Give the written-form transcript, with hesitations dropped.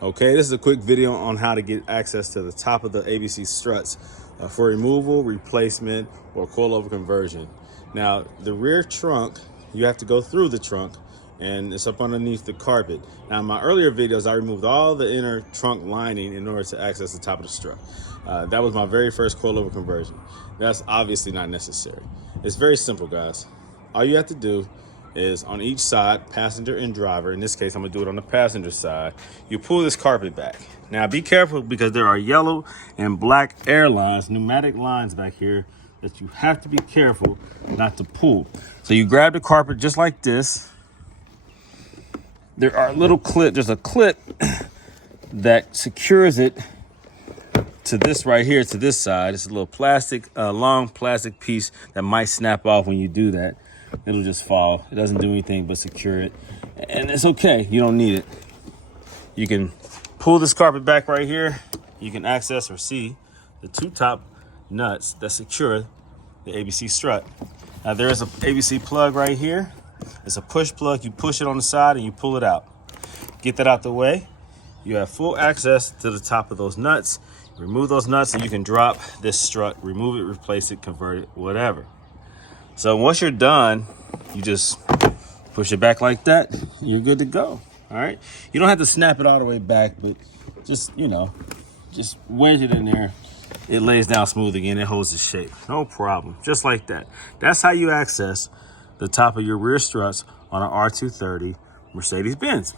Okay, this is a quick video on how to get access to the top of the ABC struts for removal, replacement, or coilover conversion. Now, the rear trunk, you have to go through the trunk and it's up underneath the carpet. Now, in my earlier videos, I removed all the inner trunk lining in order to access the top of the strut. That was my very first coilover conversion. That's obviously not necessary. It's very simple, guys. All you have to do is on each side, passenger and driver. In this case, I'm gonna do it on the passenger side. You pull this carpet back. Now be careful because there are yellow and black air lines, pneumatic lines back here that you have to be careful not to pull. So you grab the carpet just like this. There are little clip, there's a clip that secures it to this right here, to this side. It's a little plastic, long plastic piece that might snap off when you do that. It'll just fall. It doesn't do anything but secure it. And it's okay, you don't need it. You can pull this carpet back right here. You can access or see the two top nuts that secure the ABC strut. Now there is an ABC plug right here. It's a push plug. You push it on the side and you pull it out. Get that out the way. You have full access to the top of those nuts. Remove those nuts and you can drop this strut, remove it, replace it, convert it, whatever. So once you're done, you just push it back like that. You're good to go. All right. You don't have to snap it all the way back, but just, just wedge it in there. It lays down smooth again. It holds its shape. No problem. Just like that. That's how you access the top of your rear struts on an R230 Mercedes-Benz.